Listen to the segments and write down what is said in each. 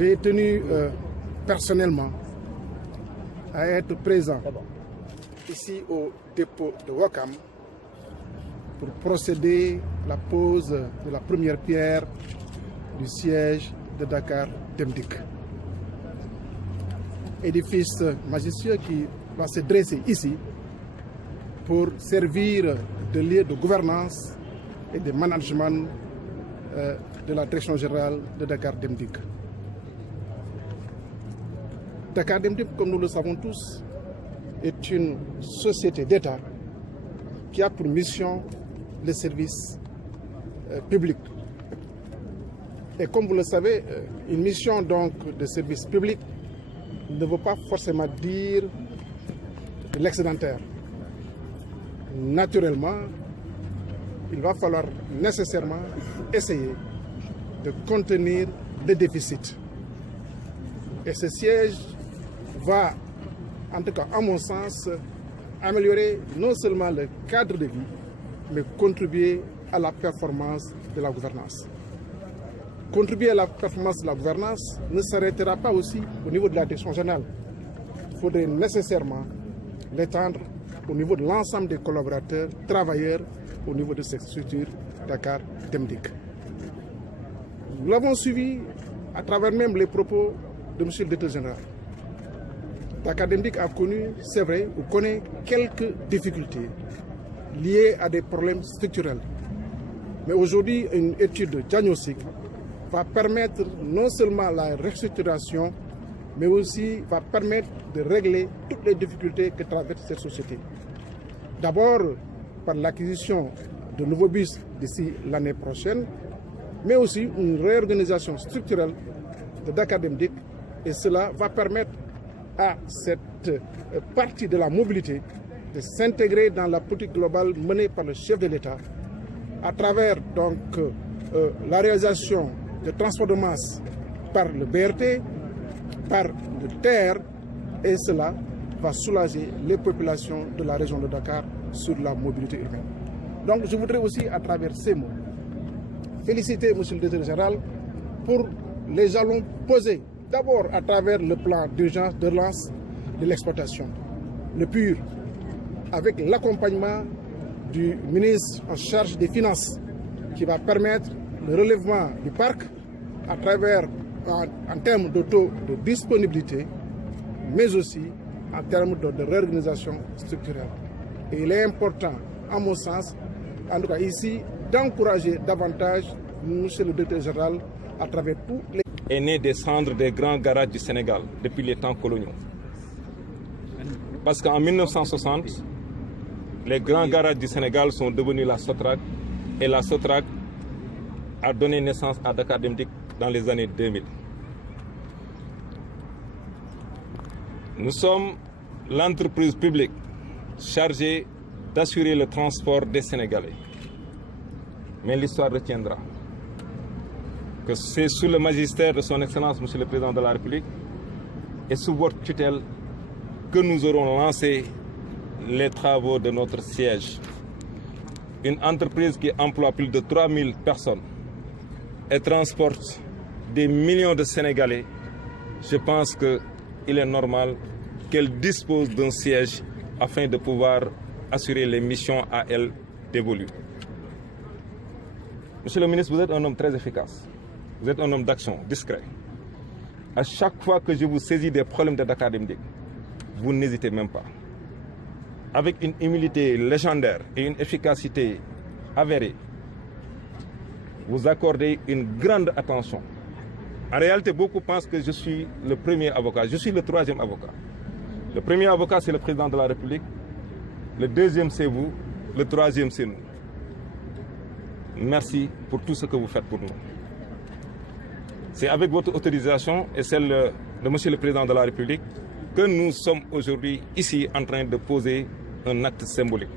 J'ai tenu personnellement à être présent ici au dépôt de Ouakam pour procéder à la pose de la première pierre du siège de Dakar Dem Dikk. Édifice majestueux qui va se dresser ici pour servir de lieu de gouvernance et de management de la direction générale de Dakar Dem Dikk. Dakar Dem Dikk, comme nous le savons tous, est une société d'État qui a pour mission le service public. Et comme vous le savez, une mission donc de service public ne veut pas forcément dire de l'excédentaire. Naturellement, il va falloir nécessairement essayer de contenir le déficit. Et ce siège va, en tout cas à mon sens, améliorer non seulement le cadre de vie, mais contribuer à la performance de la gouvernance. Contribuer à la performance de la gouvernance ne s'arrêtera pas aussi au niveau de la direction générale. Il faudrait nécessairement l'étendre au niveau de l'ensemble des collaborateurs, travailleurs, au niveau de cette structure Dakar Dem Dikk. Nous l'avons suivi à travers même les propos de M. le directeur général. Dakar Dem Dikk a connu, c'est vrai, ou connaît quelques difficultés liées à des problèmes structurels. Mais aujourd'hui, une étude diagnostique va permettre non seulement la restructuration, mais aussi va permettre de régler toutes les difficultés que traverse cette société. D'abord, par l'acquisition de nouveaux bus d'ici l'année prochaine, mais aussi une réorganisation structurelle de Dakar Dem Dikk, et cela va permettre à cette partie de la mobilité de s'intégrer dans la politique globale menée par le chef de l'État à travers donc la réalisation de transport de masse par le BRT, par le TER, et cela va soulager les populations de la région de Dakar sur la mobilité urbaine. Donc je voudrais aussi, à travers ces mots, féliciter M. le directeur général pour les jalons posés, d'abord à travers le plan d'urgence de relance de l'exploitation, le PUR, avec l'accompagnement du ministre en charge des Finances, qui va permettre le relèvement du parc à travers, en termes de taux de disponibilité, mais aussi en termes de réorganisation structurelle. Et il est important, à mon sens, en tout cas ici, d'encourager davantage M. le directeur général à travers tous les... est né des cendres des grands garages du Sénégal depuis les temps coloniaux. Parce qu'en 1960, les grands garages du Sénégal sont devenus la Sotrac, et la Sotrac a donné naissance à Dakar Dem Dikk dans les années 2000. Nous sommes l'entreprise publique chargée d'assurer le transport des Sénégalais. Mais l'histoire retiendra que c'est sous le magistère de son Excellence, Monsieur le Président de la République, et sous votre tutelle que nous aurons lancé les travaux de notre siège. Une entreprise qui emploie plus de 3000 personnes et transporte des millions de Sénégalais. Je pense qu'il est normal qu'elle dispose d'un siège afin de pouvoir assurer les missions à elle dévolues. Monsieur le ministre, vous êtes un homme très efficace. Vous êtes un homme d'action, discret. À chaque fois que je vous saisis des problèmes de Dakar Dem Dikk, vous n'hésitez même pas. Avec une humilité légendaire et une efficacité avérée, vous accordez une grande attention. En réalité, beaucoup pensent que je suis le premier avocat. Je suis le troisième avocat. Le premier avocat, c'est le président de la République. Le deuxième, c'est vous. Le troisième, c'est nous. Merci pour tout ce que vous faites pour nous. C'est avec votre autorisation et celle de Monsieur le Président de la République que nous sommes aujourd'hui ici en train de poser un acte symbolique.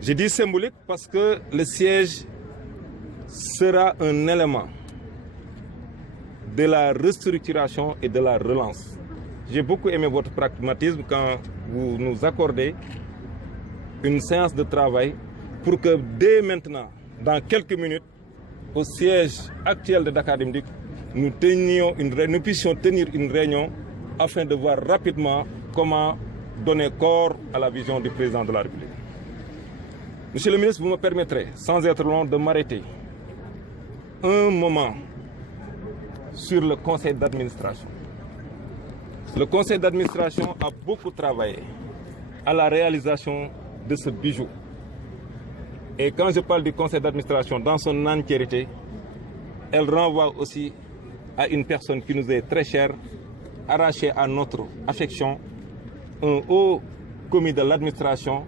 Je dis symbolique parce que le siège sera un élément de la restructuration et de la relance. J'ai beaucoup aimé votre pragmatisme quand vous nous accordez une séance de travail pour que dès maintenant, dans quelques minutes, au siège actuel de Dakar Dem Dikk, nous puissions tenir une réunion afin de voir rapidement comment donner corps à la vision du président de la République. Monsieur le ministre, vous me permettrez, sans être long, de m'arrêter un moment sur le conseil d'administration. Le conseil d'administration a beaucoup travaillé à la réalisation de ce bijou. Et quand je parle du conseil d'administration dans son entièreté, elle renvoie aussi à une personne qui nous est très chère, arrachée à notre affection, un haut commis de l'administration,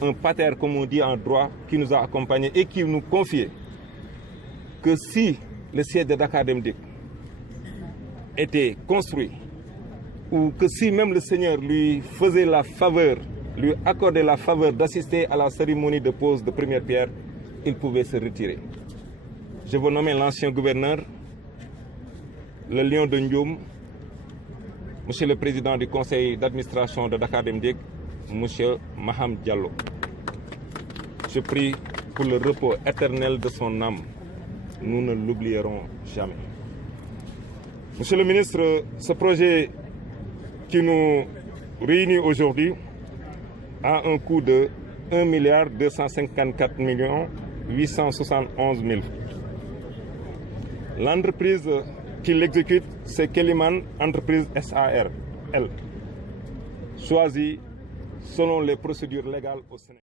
un pater, comme on dit en droit, qui nous a accompagnés et qui nous confiait que si le siège de Dakar Dem Dikk était construit, ou que si même le Seigneur lui faisait la faveur, lui accordait la faveur d'assister à la cérémonie de pose de première pierre, il pouvait se retirer. Je veux nommer l'ancien gouverneur, le lion de Ndioum, monsieur le président du conseil d'administration de Dakar Dem Dikk, monsieur Maham Diallo. Je prie pour le repos éternel de son âme. Nous ne l'oublierons jamais. Monsieur le ministre, ce projet qui nous réunit aujourd'hui a un coût de 1 254 871 000. L'entreprise qui l'exécute, c'est Kellyman Entreprise SARL, choisie selon les procédures légales au Sénégal.